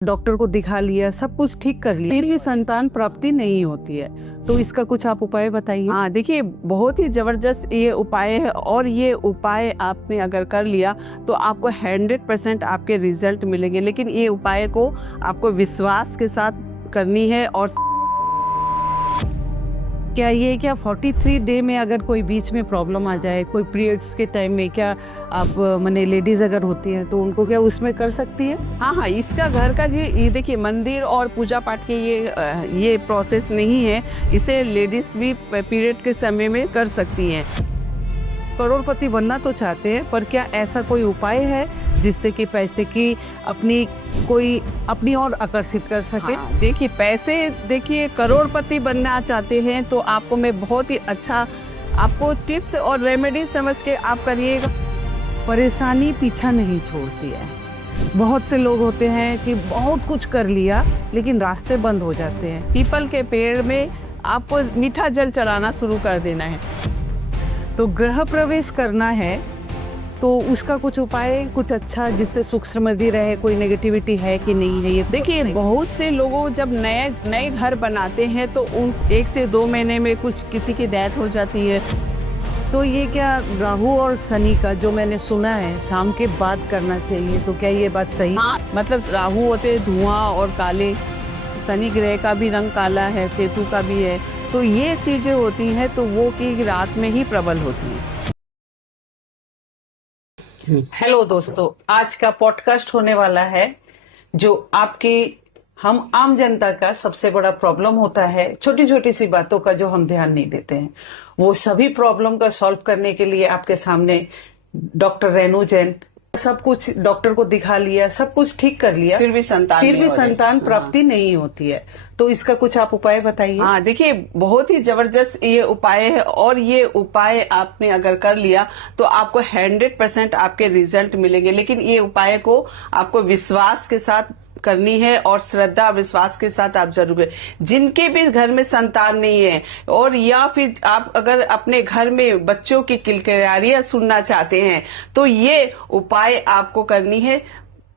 Doctor को दिखा लिया, सब कुछ ठीक कर लिया, फिर भी संतान प्राप्ति नहीं होती है, तो इसका कुछ आप उपाय बताइए। हाँ, देखिए बहुत ही ज़बरदस्त ये उपाय है और ये उपाय आपने अगर कर लिया तो आपको 100% आपके रिजल्ट मिलेंगे। लेकिन ये उपाय को आपको विश्वास के साथ करनी है। और क्या 43 डे में अगर कोई बीच में प्रॉब्लम आ जाए, कोई पीरियड्स के टाइम में, क्या आप माने लेडीज अगर होती हैं तो उनको क्या उसमें कर सकती है? हाँ, इसका घर का जी ये देखिए मंदिर और पूजा पाठ के ये प्रोसेस नहीं है। इसे लेडीज भी पीरियड के समय में कर सकती हैं। करोड़पति बनना तो चाहते हैं, पर क्या ऐसा कोई उपाय है जिससे कि पैसे की अपनी ओर आकर्षित कर सके? हाँ, देखिए करोड़पति बनना चाहते हैं तो आपको मैं बहुत ही अच्छा आपको टिप्स और रेमेडी समझ के आप करिएगा। परेशानी पीछा नहीं छोड़ती है। बहुत से लोग होते हैं कि बहुत कुछ कर लिया लेकिन रास्ते बंद हो जाते हैं। पीपल के पेड़ में आपको मीठा जल चढ़ाना शुरू कर देना है। तो गृह प्रवेश करना है तो उसका कुछ उपाय, कुछ अच्छा जिससे सुख समृद्धि रहे, कोई नेगेटिविटी है कि नहीं है? ये देखिए बहुत से लोगों जब नए घर बनाते हैं तो उन 1 से 2 महीने में कुछ किसी की डेथ हो जाती है। तो ये क्या राहु और शनि का जो मैंने सुना है शाम के बाद करना चाहिए, तो क्या ये बात सही? हाँ, मतलब राहु होते हैं धुआं और काले, शनि ग्रह का भी रंग काला है, केतु का भी है। तो ये चीजें होती हैं तो वो की रात में ही प्रबल होती हैं। हेलो दोस्तों, आज का पॉडकास्ट होने वाला है जो आपकी हम आम जनता का सबसे बड़ा प्रॉब्लम होता है, छोटी छोटी सी बातों का जो हम ध्यान नहीं देते हैं। वो सभी प्रॉब्लम का सॉल्व करने के लिए आपके सामने डॉक्टर रेनू जैन, सब कुछ डॉक्टर को दिखा लिया, सब कुछ ठीक कर लिया, फिर भी संतान प्राप्ति नहीं होती है, तो इसका कुछ आप उपाय बताइए। हाँ, देखिए बहुत ही जबरदस्त ये उपाय है और ये उपाय आपने अगर कर लिया तो आपको 100% आपके रिजल्ट मिलेंगे। लेकिन ये उपाय को आपको विश्वास के साथ करनी है और श्रद्धा विश्वास के साथ आप जरूर करें। जिनके भी घर में संतान नहीं है और या फिर आप अगर अपने घर में बच्चों की किलकिलारियां सुनना चाहते हैं तो ये उपाय आपको करनी है।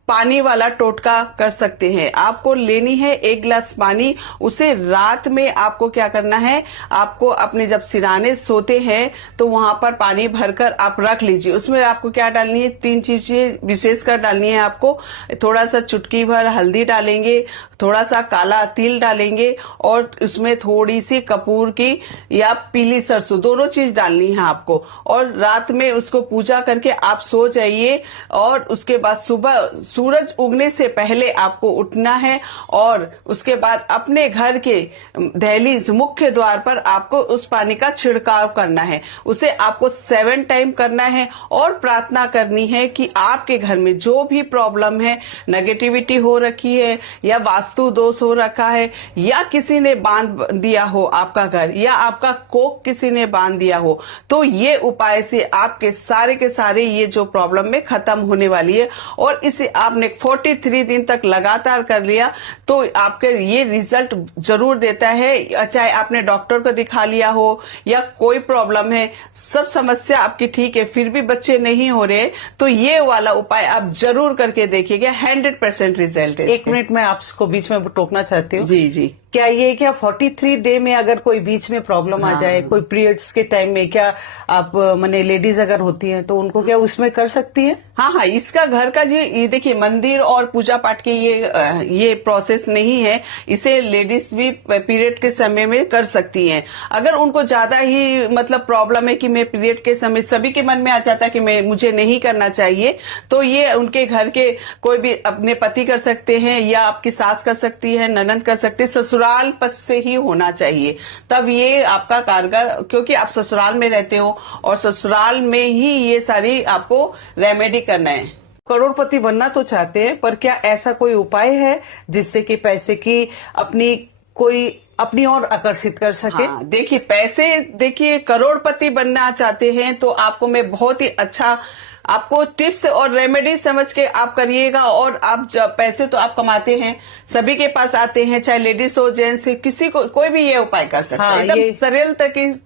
पानी वाला टोटका कर सकते हैं। आपको लेनी है 1 गिलास पानी, उसे रात में आपको क्या करना है, आपको अपने जब सिराने सोते हैं तो वहां पर पानी भरकर आप रख लीजिए। उसमें आपको क्या डालनी है, 3 चीजें विशेषकर डालनी है आपको। थोड़ा सा चुटकी भर हल्दी डालेंगे, थोड़ा सा काला तिल डालेंगे और उसमें थोड़ी सी कपूर की या पीली सरसों, दोनों चीज डालनी है आपको। और रात में उसको पूजा करके आप सो जाइए और उसके बाद सुबह सूरज उगने से पहले आपको उठना है और उसके बाद अपने घर के दहलीज मुख्य द्वार पर आपको उस पानी का छिड़काव करना है। उसे आपको 7 टाइम करना है और प्रार्थना करनी है कि आपके घर में जो भी प्रॉब्लम है, नेगेटिविटी हो रखी है या वास्तु दोष हो रखा है या किसी ने बांध दिया हो आपका घर या आपका कोख किसी ने बांध दिया हो, तो ये उपाय से आपके सारे के सारे ये जो प्रॉब्लम में खत्म होने वाली है। और इसे आपने 43 दिन तक लगातार कर लिया तो आपके ये रिजल्ट जरूर देता है। चाहे आपने डॉक्टर को दिखा लिया हो या कोई प्रॉब्लम है, सब समस्या आपकी ठीक है, फिर भी बच्चे नहीं हो रहे, तो ये वाला उपाय आप जरूर करके देखिएगा। 100% रिजल्ट है। 1 मिनट में आपको बीच में टोकना चाहती हूँ। जी क्या 43 डे में अगर कोई बीच में प्रॉब्लम आ जाए, कोई पीरियड्स के टाइम में, क्या आप माने लेडीज अगर होती हैं तो उनको क्या उसमें कर सकती है? हाँ, इसका घर का जी ये देखिए मंदिर और पूजा पाठ के ये प्रोसेस नहीं है। इसे लेडीज भी पीरियड के समय में कर सकती हैं। अगर उनको ज्यादा ही मतलब प्रॉब्लम है कि मैं पीरियड के समय, सभी के मन में आ जाता है कि मुझे नहीं करना चाहिए, तो ये उनके घर के कोई भी अपने पति कर सकते हैं या आपकी सास कर सकती है, ननद कर सकती है। ससुराल पक्ष से ही होना चाहिए, तब ये आपका कारगर, क्योंकि आप ससुराल में रहते हो और ससुराल में ही ये सारी आपको रेमेडी करना है। करोड़पति बनना तो चाहते हैं, पर क्या ऐसा कोई उपाय है जिससे कि पैसे की अपनी ओर आकर्षित कर सके? हाँ, देखिए करोड़पति बनना चाहते हैं तो आपको मैं बहुत ही अच्छा आपको टिप्स और रेमेडी समझ के आप करिएगा। और आप जब पैसे तो आप कमाते हैं, सभी के पास आते हैं, चाहे लेडीज हो जेंट्स, किसी को कोई भी ये उपाय कर सकता है। एकदम सरल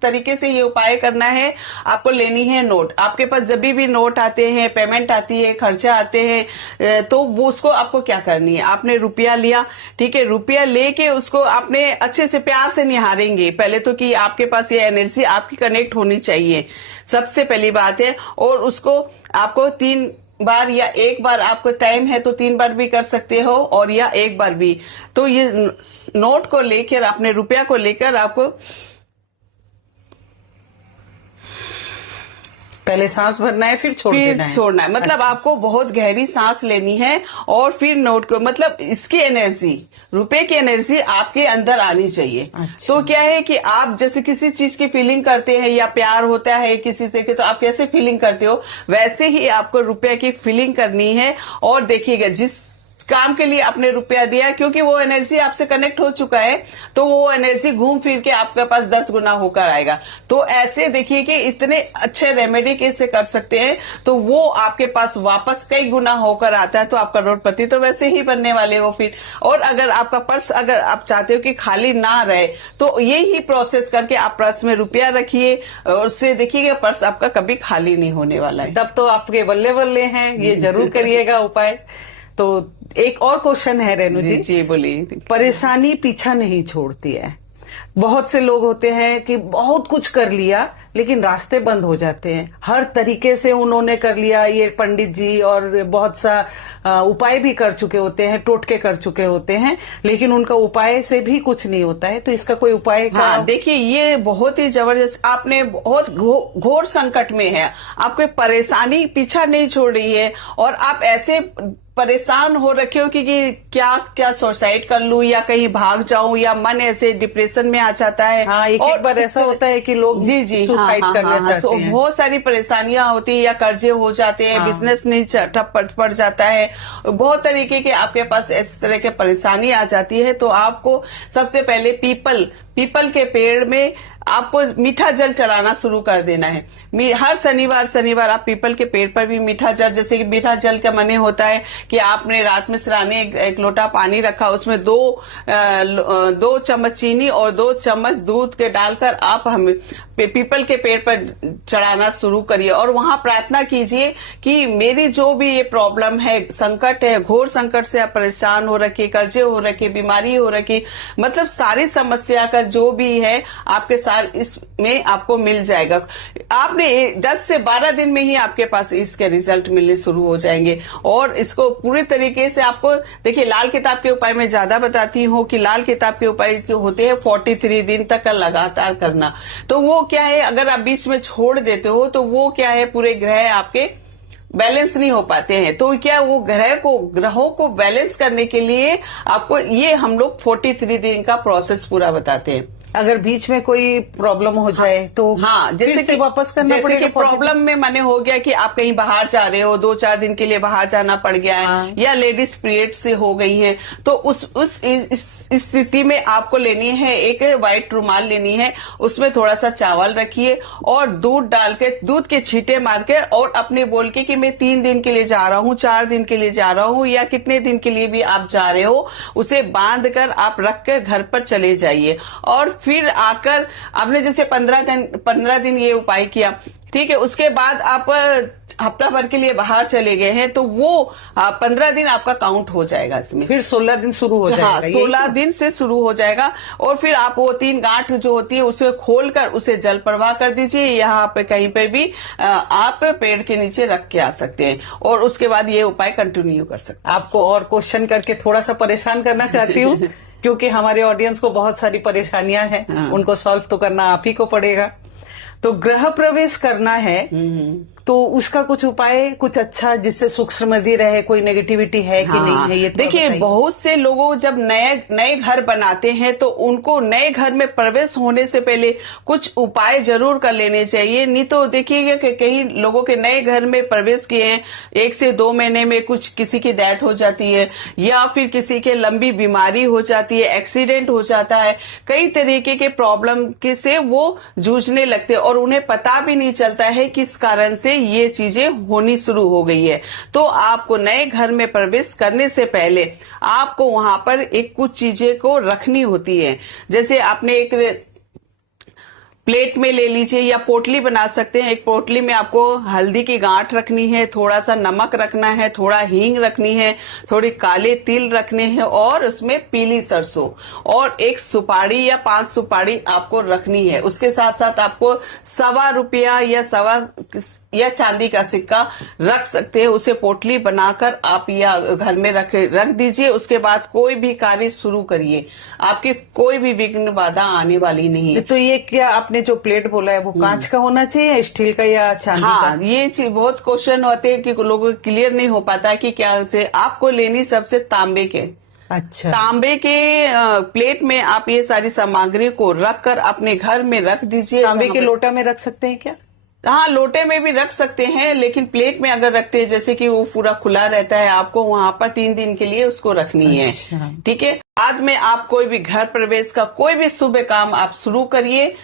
तरीके से ये उपाय करना है। आपको लेनी है नोट। आपके पास जब भी नोट आते हैं, पेमेंट आती है, खर्चा आते हैं, तो वो उसको आपको क्या करनी है, आपने रुपया लिया, ठीक है, रुपया लेके उसको आपने अच्छे से प्यार से निहारेंगे पहले तो, कि आपके पास ये एनर्जी आपकी कनेक्ट होनी चाहिए, सबसे पहली बात है। और उसको आपको 3 बार या 1 बार, आपको टाइम है तो 3 बार भी कर सकते हो, और या 1 बार भी। तो ये नोट को लेकर, आपने रुपया को लेकर आपको पहले सांस भरना है, फिर देना है। छोड़ना है। मतलब आपको बहुत गहरी सांस लेनी है, और फिर नोट को, मतलब इसकी एनर्जी, रुपए की एनर्जी आपके अंदर आनी चाहिए। अच्छा। तो क्या है कि आप जैसे किसी चीज की फीलिंग करते हैं, या प्यार होता है किसी से, तो आप कैसे फीलिंग करते हो, वैसे ही आपको रुपए की फीलिंग करनी है। और देखिएगा, जिस काम के लिए आपने रुपया दिया, क्योंकि वो एनर्जी आपसे कनेक्ट हो चुका है, तो वो एनर्जी घूम फिर के आपके पास 10 गुना होकर आएगा। तो ऐसे देखिए कि इतने अच्छे रेमेडी कैसे कर सकते हैं, तो वो आपके पास वापस कई गुना होकर आता है। तो आप करोड़पति तो वैसे ही बनने वाले हो फिर। और अगर आपका पर्स, अगर आप चाहते हो कि खाली ना रहे, तो यही प्रोसेस करके आप पर्स में रुपया रखिए, और उससे देखिएगा पर्स आपका कभी खाली नहीं होने वाला है। तब तो आपके बल्ले बल्ले हैं, ये जरूर करिएगा उपाय। तो एक और क्वेश्चन है रेणु जी। जी बोलिए। परेशानी पीछा नहीं छोड़ती है। बहुत से लोग होते हैं कि बहुत कुछ कर लिया, लेकिन रास्ते बंद हो जाते हैं। हर तरीके से उन्होंने कर लिया, ये पंडित जी और बहुत सा उपाय भी कर चुके होते हैं, टोटके कर चुके होते हैं, लेकिन उनका उपाय से भी कुछ नहीं होता है। तो इसका कोई उपाय का? हाँ, देखिए ये बहुत ही जबरदस्त, आपने बहुत घोर संकट में है, आपको परेशानी पीछा नहीं छोड़ रही है, और आप ऐसे परेशान हो रखे हो कि क्या क्या सुसाइड कर लूं, या कहीं भाग जाऊं, या मन ऐसे डिप्रेशन में आ जाता है। हाँ, एक बार ऐसा होता है कि लोग सुसाइड करना चाहते हैं। बहुत सारी परेशानियां होती है, या कर्जे हो जाते हैं, बिजनेस नहीं ठप पड़ जाता है, बहुत तरीके के आपके पास इस तरह के परेशानी आ जाती है। तो आपको सबसे पहले पीपल के पेड़ में आपको मीठा जल चढ़ाना शुरू कर देना है। हर शनिवार आप पीपल के पेड़ पर भी मीठा जल, जैसे कि मीठा जल का माने होता है कि आपने रात में सिराने एक लोटा पानी रखा, उसमें 2 चम्मच चीनी और 2 चम्मच दूध के डालकर आप हमें पीपल के पेड़ पर चढ़ाना शुरू करिए, और वहां प्रार्थना कीजिए कि मेरी जो भी ये प्रॉब्लम है, संकट है, घोर संकट से आप परेशान हो रखे, कर्जे हो रखे, बीमारी हो रखी, मतलब सारी समस्या का जो भी है आपके साथ इसमें आपको मिल जाएगा। आपने 10 से 12 दिन में ही आपके पास इसके रिजल्ट मिलने शुरू हो जाएंगे। और इसको पूरी तरीके से आपको देखिए, लाल किताब के उपाय में ज्यादा बताती हूँ कि लाल किताब के उपाय होते हैं 43 दिन तक का लगातार करना। तो वो क्या है, अगर आप बीच में छोड़ देते हो तो वो क्या है, पूरे ग्रह आपके बैलेंस नहीं हो पाते हैं। तो क्या वो ग्रहों को बैलेंस करने के लिए आपको ये हम लोग 43 दिन का प्रोसेस पूरा बताते हैं। अगर बीच में कोई प्रॉब्लम हो जाए तो जैसे कि वापस करना पड़ेगा। जैसे कि प्रॉब्लम में माने हो गया कि आप कहीं बाहर जा रहे हो, 2-4 दिन के लिए बाहर जाना पड़ गया है, या लेडीज पीरियड से हो गई है, तो उस स्थिति में आपको लेनी है एक व्हाइट रुमाल लेनी है, उसमें थोड़ा सा चावल रखिए और दूध डाल के, दूध के छींटे मार के, और अपने बोल के कि मैं 3 दिन के लिए जा रहा हूँ, 4 दिन के लिए जा रहा हूँ, या कितने दिन के लिए भी आप जा रहे हो, उसे बांध कर आप रख कर घर पर चले जाइए। और फिर आकर आपने जैसे 15 दिन ये उपाय किया, ठीक है, उसके बाद आप हफ्ता भर के लिए बाहर चले गए हैं, तो वो 15 दिन आपका काउंट हो जाएगा इसमें। फिर 16 दिन शुरू हो जाएगा। हाँ, 16 दिन से शुरू हो जाएगा। और फिर आप वो 3 गांठ जो होती है उसे खोलकर उसे जल प्रवाह कर दीजिए। यहाँ पे कहीं पे भी आप पेड़ के नीचे रख के आ सकते हैं, और उसके बाद ये उपाय कंटिन्यू कर सकते हैं। आपको और क्वेश्चन करके थोड़ा सा परेशान करना चाहती हूँ क्योंकि हमारे ऑडियंस को बहुत सारी परेशानियां हैं, उनको सॉल्व तो करना आप ही को पड़ेगा। तो गृह प्रवेश करना है तो उसका कुछ उपाय, कुछ अच्छा जिससे सुख समृद्धि रहे, कोई नेगेटिविटी है कि नहीं है, ये देखिए बहुत से लोगों जब नए घर बनाते हैं तो उनको नए घर में प्रवेश होने से पहले कुछ उपाय जरूर कर लेने चाहिए। नहीं तो देखिएगा कि कई लोगों के नए घर में प्रवेश किए हैं, 1 से 2 महीने में कुछ किसी की डेथ हो जाती है, या फिर किसी के लंबी बीमारी हो जाती है, एक्सीडेंट हो जाता है, कई तरीके के प्रॉब्लम के से वो जूझने लगते हैं और उन्हें पता भी नहीं चलता है किस कारण से ये चीजें होनी शुरू हो गई है। तो आपको नए घर में प्रवेश करने से पहले आपको वहां पर एक कुछ चीजें को रखनी होती है। जैसे आपने एक प्लेट में ले लीजिए या पोटली बना सकते हैं। एक पोटली में आपको हल्दी की गांठ रखनी है, थोड़ा सा नमक रखना है, थोड़ा हींग रखनी है, थोड़ी काले तिल रखने हैं और उसमें पीली सरसों और एक सुपारी या 5 सुपारी आपको रखनी है। उसके साथ साथ आपको ₹1.25 या चांदी का सिक्का रख सकते हैं। उसे पोटली बनाकर आप या घर में रख दीजिए। उसके बाद कोई भी कार्य शुरू करिए, आपके कोई भी विघ्न बाधा आने वाली नहीं है। तो ये क्या आपने जो प्लेट बोला है वो कांच का होना चाहिए या स्टील का या चांदी हाँ, का? ये चीज बहुत क्वेश्चन होते हैं कि लोगों को क्लियर नहीं हो पाता है कि क्या से आपको लेनी सबसे तांबे के। अच्छा, तांबे के प्लेट में आप ये सारी सामग्री को रखकर अपने घर में रख दीजिए। तांबे के लोटा में रख सकते हैं क्या? हाँ, लोटे में भी रख सकते हैं, लेकिन प्लेट में अगर रखते हैं जैसे कि वो पूरा खुला रहता है, आपको वहां पर 3 दिन के लिए उसको रखनी है। अच्छा। ठीक है। बाद में आप कोई भी घर प्रवेश का कोई भी शुभ काम आप शुरू करिए,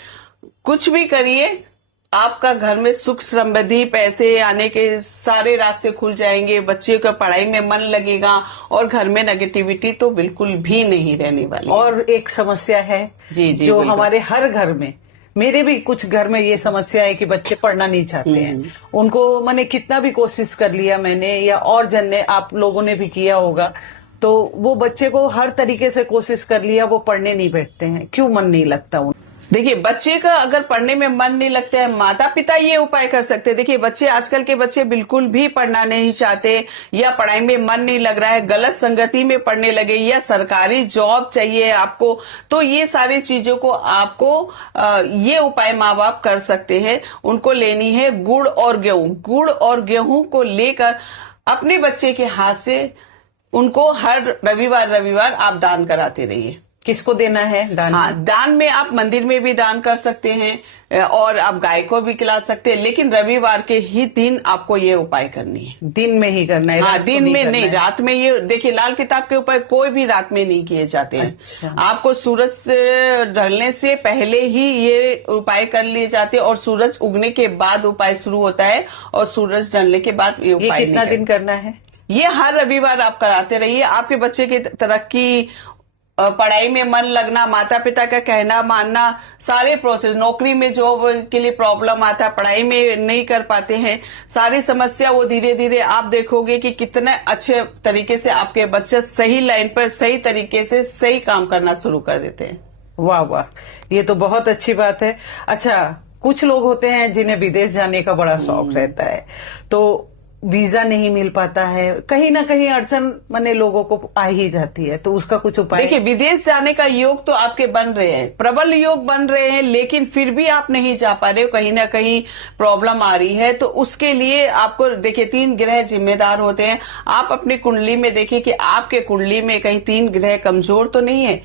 कुछ भी करिए, आपका घर में सुख समृद्धि पैसे आने के सारे रास्ते खुल जाएंगे, बच्चे का पढ़ाई में मन लगेगा और घर में नेगेटिविटी तो बिल्कुल भी नहीं रहने वाली। और एक समस्या है जी, जो बिल्कुल। हमारे हर घर में, मेरे भी कुछ घर में ये समस्या है कि बच्चे पढ़ना नहीं चाहते हैं। उनको मैंने कितना भी कोशिश कर लिया, मैंने या और जन ने, आप लोगों ने भी किया होगा, तो वो बच्चे को हर तरीके से कोशिश कर लिया, वो पढ़ने नहीं बैठते हैं। क्यों मन नहीं लगता उनको? देखिए, बच्चे का अगर पढ़ने में मन नहीं लगता है, माता पिता ये उपाय कर सकते हैं। देखिए, बच्चे आजकल के बच्चे बिल्कुल भी पढ़ना नहीं चाहते या पढ़ाई में मन नहीं लग रहा है, गलत संगति में पढ़ने लगे या सरकारी जॉब चाहिए आपको, तो ये सारी चीजों को आपको ये उपाय माँ बाप कर सकते हैं। उनको लेनी है गुड़ और गेहूं को लेकर अपने बच्चे के हाथ से उनको हर रविवार आप दान कराते रहिए। किसको देना है दान? हाँ, दान में आप मंदिर में भी दान कर सकते हैं और आप गाय को भी खिला सकते हैं, लेकिन रविवार के ही दिन आपको ये उपाय करनी है। दिन में ही करना है? हाँ, रात को दिन में नहीं, करना है? रात में ये देखिए, लाल किताब के उपाय कोई भी रात में नहीं किए जाते हैं। अच्छा। आपको सूरज से ढलने से पहले ही ये उपाय कर लिए जाते हैं और सूरज उगने के बाद उपाय शुरू होता है और सूरज ढलने के बाद ये उपाय कितना दिन करना है? ये हर रविवार आप कराते रहिए। आपके बच्चे की तरक्की, पढ़ाई में मन लगना, माता पिता का कहना मानना, सारे प्रोसेस, नौकरी में जॉब के लिए प्रॉब्लम आता है, पढ़ाई में नहीं कर पाते हैं, सारी समस्या वो धीरे धीरे आप देखोगे कि कितने अच्छे तरीके से आपके बच्चे सही लाइन पर सही तरीके से सही काम करना शुरू कर देते हैं। वाह वाह, ये तो बहुत अच्छी बात है। अच्छा, कुछ लोग होते हैं जिन्हें विदेश जाने का बड़ा शौक रहता है, तो वीजा नहीं मिल पाता है, कहीं ना कहीं अड़चन मने लोगों को आ ही जाती है, तो उसका कुछ उपाय? देखिए, विदेश जाने का योग तो आपके बन रहे हैं, प्रबल योग बन रहे हैं, लेकिन फिर भी आप नहीं जा पा रहे हो, कहीं ना कहीं प्रॉब्लम आ रही है। तो उसके लिए आपको देखिए 3 ग्रह जिम्मेदार होते हैं। आप अपनी कुंडली में देखिए कि आपके कुंडली में कहीं 3 ग्रह कमजोर तो नहीं है।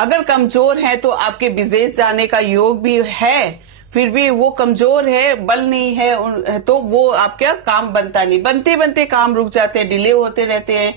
अगर कमजोर है तो आपके विदेश जाने का योग भी है, फिर भी वो कमजोर है, बल नहीं है, तो वो आपका काम बनता नहीं, बनते काम रुक जाते हैं, डिले होते रहते हैं।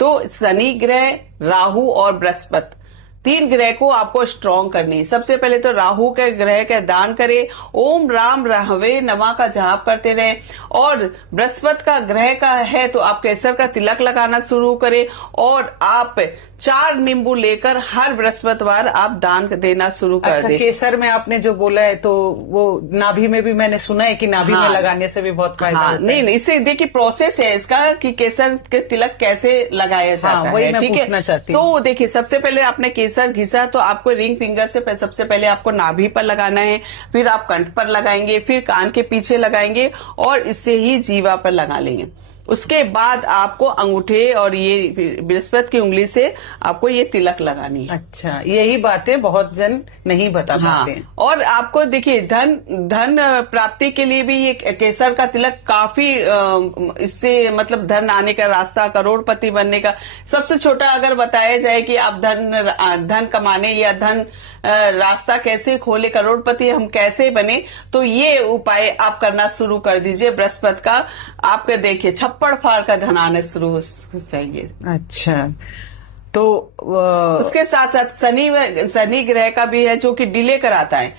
तो शनि ग्रह, राहु और बृहस्पति, 3 ग्रह को आपको स्ट्रॉन्ग करनी है। सबसे पहले तो राहु के ग्रह का दान करें, ओम राम राहवे नमः का जाप करते रहें, और बृहस्पति का ग्रह का है तो आप केसर का तिलक लगाना शुरू करें और आप 4 नींबू लेकर हर बृहस्पतिवार आप दान देना शुरू कर अच्छा, दें। केसर में आपने जो बोला है, तो वो नाभि में भी मैंने सुना है कि नाभि में लगाने से भी बहुत फायदा होता है। नहीं, इससे देखिए प्रोसेस है इसका कि केसर के तिलक कैसे लगाया जाता वही है। मैं ठीक है, पूछना चाहती हूँ। तो देखिए, सबसे पहले आपने केसर घिसा तो आपको रिंग फिंगर से सबसे पहले आपको नाभि पर लगाना है, फिर आप कंठ पर लगाएंगे, फिर कान के पीछे लगाएंगे और इससे ही जीवा पर लगा लेंगे। उसके बाद आपको अंगूठे और ये बृहस्पति की उंगली से आपको ये तिलक लगानी है। अच्छा, यही बातें बहुत जन नहीं बता पाते हैं। और आपको देखिए धन प्राप्ति के लिए भी ये केसर का तिलक काफी इससे मतलब धन आने का रास्ता, करोड़पति बनने का सबसे छोटा अगर बताया जाए कि आप धन कमाने या धन रास्ता कैसे खोले, करोड़पति हम कैसे बने, तो ये उपाय आप करना शुरू कर दीजिए बृहस्पति का। आपके देखिए छप्पड़ फाड़ का धन आने शुरू हो चाहिए। अच्छा, तो उसके साथ साथ शनि ग्रह का भी है जो कि डिले कराता है।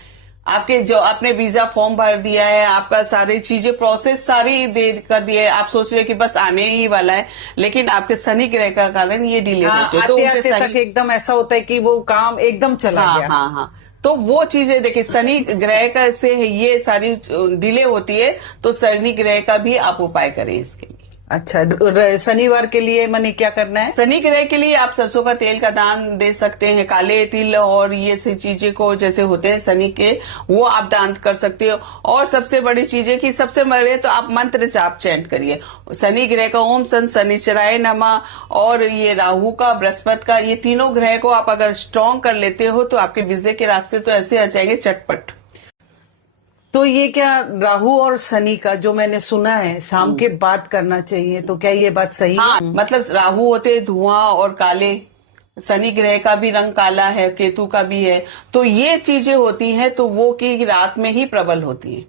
आपके जो आपने वीजा फॉर्म भर दिया है, आपका सारी चीजें प्रोसेस सारी दे कर दिए है, आप सोच रहे हैं कि बस आने ही वाला है, लेकिन आपके शनि ग्रह का कारण ये डिले होते हैं। तो आते उनके आते तक एकदम ऐसा होता है कि वो काम एकदम चला हाँ गया। हाँ हाँ, तो वो चीजें देखिए, शनि ग्रह का से ये सारी डिले होती है, तो शनि ग्रह का भी आप उपाय करें इसके लिए। अच्छा, शनिवार के लिए मनी क्या करना है? शनि ग्रह के लिए आप सरसों का तेल का दान दे सकते हैं, काले तिल और ये सी चीजें को जैसे होते हैं शनि के, वो आप दान कर सकते हो। और सबसे बड़ी चीज है कि सबसे बड़े तो आप मंत्र जाप चैंट करिए शनि ग्रह का, ओम सन शनिचराय नमः, और ये राहु का, बृहस्पति का, ये तीनों ग्रह को आप अगर स्ट्रॉन्ग कर लेते हो तो आपके विजय के रास्ते तो ऐसे आ जाएंगे चटपट। तो ये क्या राहु और शनि का जो मैंने सुना है शाम के बाद करना चाहिए, तो क्या ये बात सही हाँ, है? मतलब राहु होते धुआं और काले, शनि ग्रह का भी रंग काला है, केतु का भी है, तो ये चीजें होती हैं तो वो की रात में ही प्रबल होती हैं।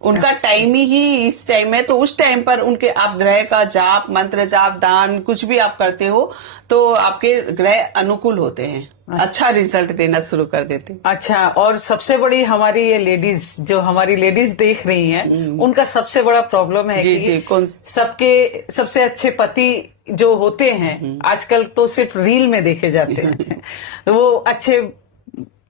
उनका टाइम ही इस टाइम है, तो उस टाइम पर उनके आप ग्रह का जाप, मंत्र जाप, दान कुछ भी आप करते हो तो आपके ग्रह अनुकूल होते हैं, अच्छा रिजल्ट देना शुरू कर देते हैं। अच्छा, और सबसे बड़ी हमारी ये लेडीज, जो हमारी लेडीज देख रही हैं, उनका सबसे बड़ा प्रॉब्लम है जी कि जी, कौन सबके सबसे अच्छे पति जो होते हैं आजकल तो सिर्फ रील में देखे जाते हैं। वो अच्छे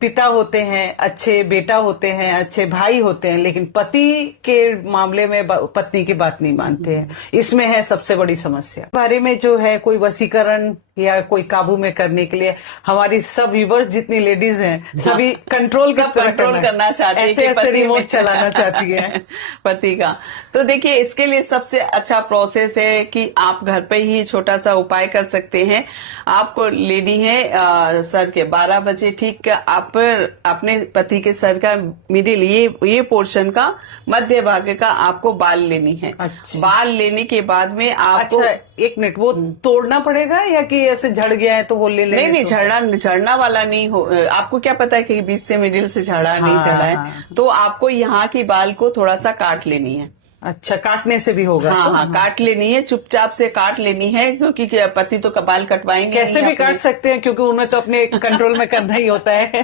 पिता होते हैं, अच्छे बेटा होते हैं, अच्छे भाई होते हैं, लेकिन पति के मामले में पत्नी की बात नहीं मानते हैं। इसमें है सबसे बड़ी समस्या। बारे में जो है कोई वशीकरण या कोई काबू में करने के लिए हमारी सब व्यूवर्स जितनी लेडीज हैं सभी कंट्रोल करना चाहती है, ऐसे रिमोट चलाना चाहती है पति का। तो देखिए, इसके लिए सबसे अच्छा प्रोसेस है कि आप घर पे ही छोटा सा उपाय कर सकते हैं। आपको लेनी है सर के 12 बजे ठीक आप अपने पति के सर का मिडिल ये पोर्शन का मध्य भाग का आपको बाल लेनी है। अच्छा। बाल लेने के बाद में आपको, अच्छा, एक मिनट, वो तोड़ना पड़ेगा या कि ऐसे झड़ गया है तो वो ले लेंगे? नहीं, झड़ना वाला नहीं हो। आपको क्या पता है कि बीच से मिडिल से झड़ा नहीं झड़ा है? हाँ। तो आपको यहाँ की बाल को थोड़ा सा काट लेनी है। अच्छा, काटने से भी होगा? हाँ हाँ, काट लेनी है, चुपचाप से काट लेनी है, क्योंकि पति तो बाल कटवाएंगे कैसे भी काट सकते हैं, क्योंकि उन्हें तो अपने कंट्रोल में करना ही होता है।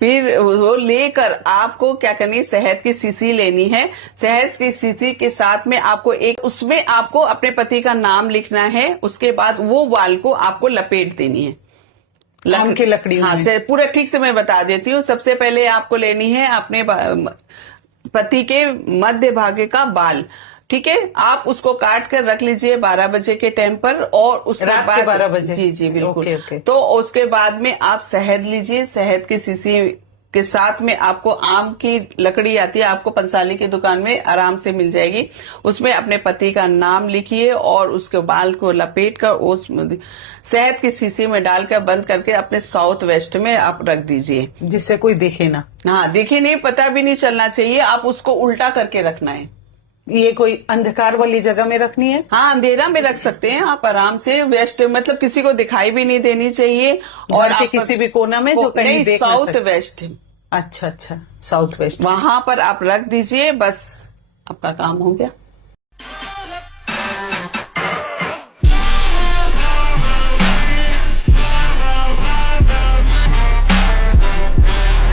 फिर वो लेकर आपको क्या करनी है, शहद की शीशी लेनी है। शहद की शीशी के साथ में आपको उसमें आपको अपने पति का नाम लिखना है। उसके बाद वो बाल को आपको लपेट देनी है आम की लकड़ी। हाँ, से पूरा ठीक से मैं बता देती हूँ। सबसे पहले आपको लेनी है अपने पति के मध्य भाग का बाल, ठीक है, आप उसको काट कर रख लीजिए 12 बजे के टाइम पर, और उसके रात बाद के 12 बजे? जी जी बिल्कुल। ओके। तो उसके बाद में आप शहद लीजिए, शहद की शीशी के साथ में आपको आम की लकड़ी आती है, आपको पंसाली की दुकान में आराम से मिल जाएगी। उसमें अपने पति का नाम लिखिए और उसके बाल को लपेट कर उस शहद की शीशी में डालकर बंद करके अपने साउथ वेस्ट में आप रख दीजिए, जिससे कोई दिखे ना। हाँ, देखिए नहीं, पता भी नहीं चलना चाहिए। आप उसको उल्टा करके रखना है। ये कोई अंधकार वाली जगह में रखनी है? हाँ, अंधेरा में रख सकते हैं आप आराम से। वेस्ट मतलब किसी को दिखाई भी नहीं देनी चाहिए, और आपके किसी भी कोना में जो कहीं देख ना साउथ सके। वेस्ट। अच्छा, साउथ वेस्ट, वहां पर आप रख दीजिए, बस आपका काम हो गया।